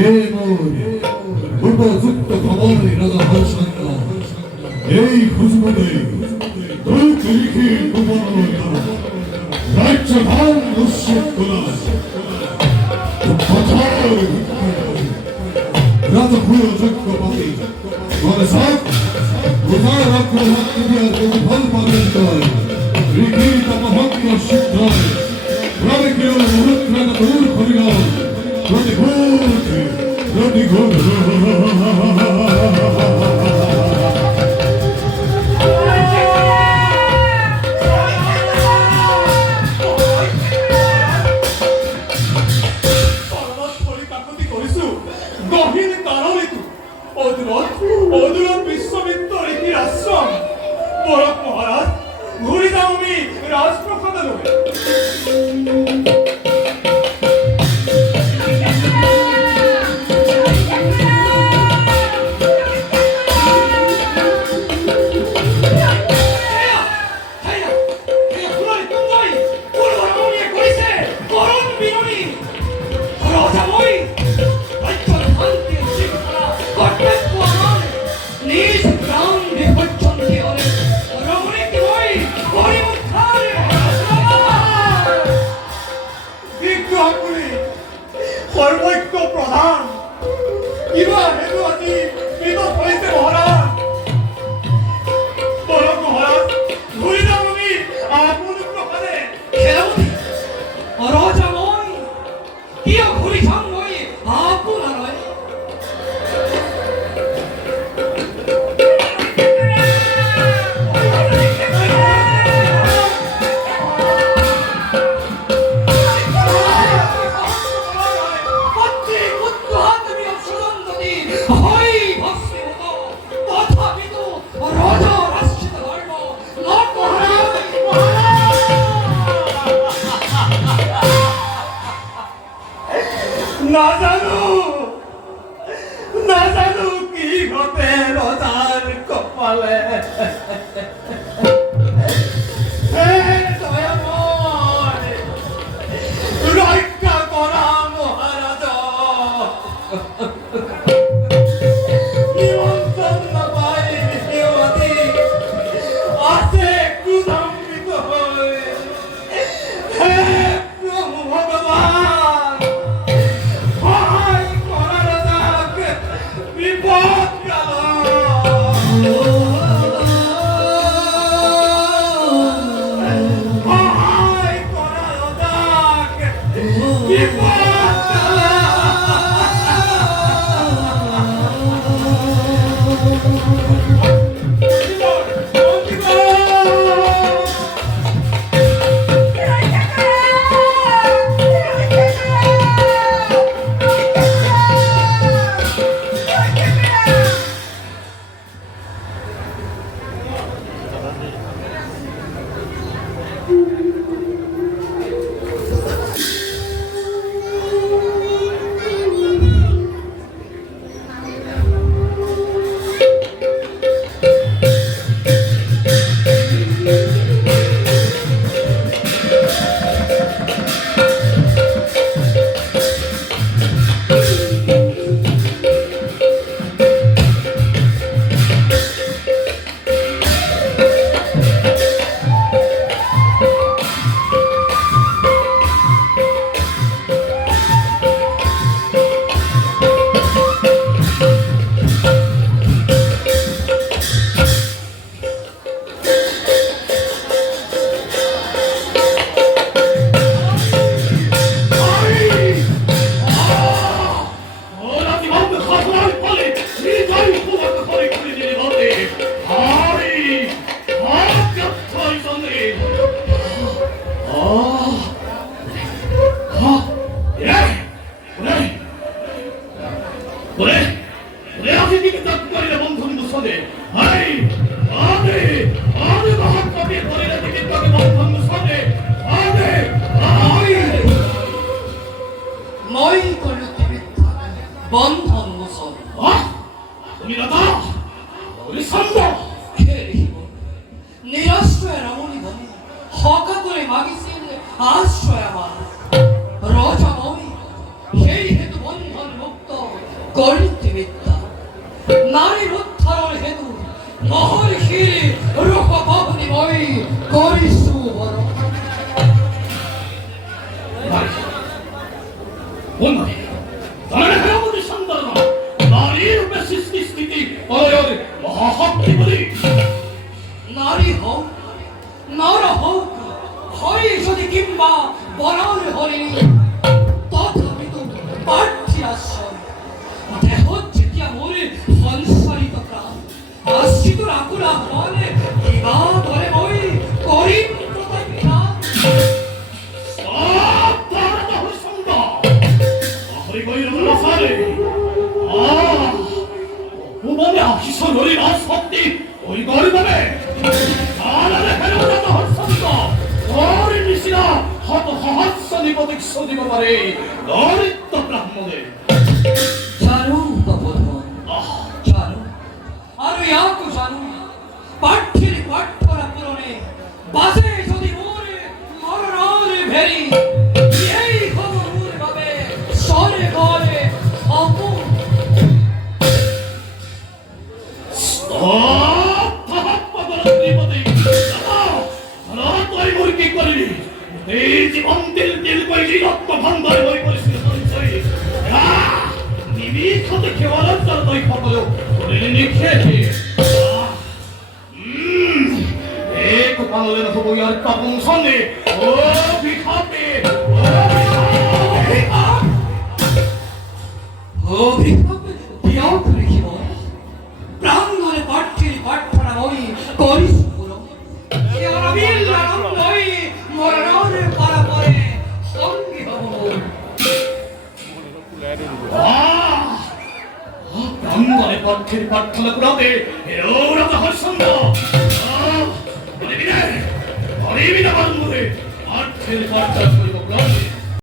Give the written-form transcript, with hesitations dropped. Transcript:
এই উপযুক্ত খবর রাজা হর্ষঙ্গ এই খুশবুতে দুঃখ লিখে গোপন রাজ্য ধান উৎসব করায় রাজা ভূয় যজ্ঞপতি বলে সব উদার অগ্রহত্যার প্রতিফল পালন করে ঋগীত মহত্ব সিদ্ধায় প্রবিক্রিয় মুহূর্ত দূর করিল প্রতিঘূত বিশ্ববিদ্যালয় আশ্রম বরক মহারাজ ঘুরি যাও আমি রাজপ্রসাদে সর্বৈক্য প্রধান কিবা হেতু আজি বিপদ হয়েছে মহারাজ বরক মহারাজ ঘুরি যাও আমি আপন প্রকারে খেলাবতী রজাময় কিয় ঘুরি যাম মই আপোনালৈ না জানো কি ঘটে রজার কপালে রক্ষা করা মহারাজ নিমন্ত্রণ না পাই আছে ক্রুধান্বিত হয়ে হে প্রভু ভগবান বন্ধন মোচন তুমি রাধা নিরাশ্রয় রমণী বনে হকা করে মাগিছিল আশ্রয় আমার রজাময় সেই হেতু বন্ধন মুক্ত করিতে বিদ্যা নারী উদ্ধারণ হেতু মহর্ষি রূপ পাবনি মই করিসু বড় 오늘이 나는 해오니 상다나 나리 베시스티스티티 어여리 마하키브리 নারী হোক নর হোক হয় যদি কিংবা বরণ হরিণী তথাপিত পার্থী আশ্রয় দেহ যেতিয়া মোর সংসারিত প্রাণ আশ্রিত আকুলা মনে কিবা বলে মই করিম প্রতাপী নাম 사다라다 홀상다 아হ리 거이로는 나사리 아 오범에 아히선어리 나섭디 오이거리 밤에 나라를 해로라다 홀상다 너리 미시나 하도 하핫선이 버득 소디고 말이 너리 떡라 한모네 জানো তপধন জানো আর ইয়াকু জানো পাঠ্যের পাঠ্যরা পূরণে বাজে যদি মোরে মরণরে ভেরি এই খবর মোরে ভাবে সরে গলে অপু তাহাপ্পাদরন্দি মতে না তোই মুরগি করিনি এই জীবন দিল কই রক্ত ভান্ডার হই পরিস্থিতি সঞ্চয় নিমিষতে কেবল তোই ফটো করে নিখেছি এক পালনের হবো আর কাপুং সনে ও বিখাপে অভিভাবে বিয়াও করে কি বল প্রাঙ্গণে পাঠ্যের পাঠ্যরা মই করিস পুরো এরা বিল্লাম নই মরণরে পারাপরে সঙ্গী হব প্রাঙ্গণে পক্ষের পাঠ্যলা কুড়াতে এরোরাতে হর্ষন্দ অরিবিনা বান্ধবে পাঠ্যের পাঠ্যা করিব প্রাণে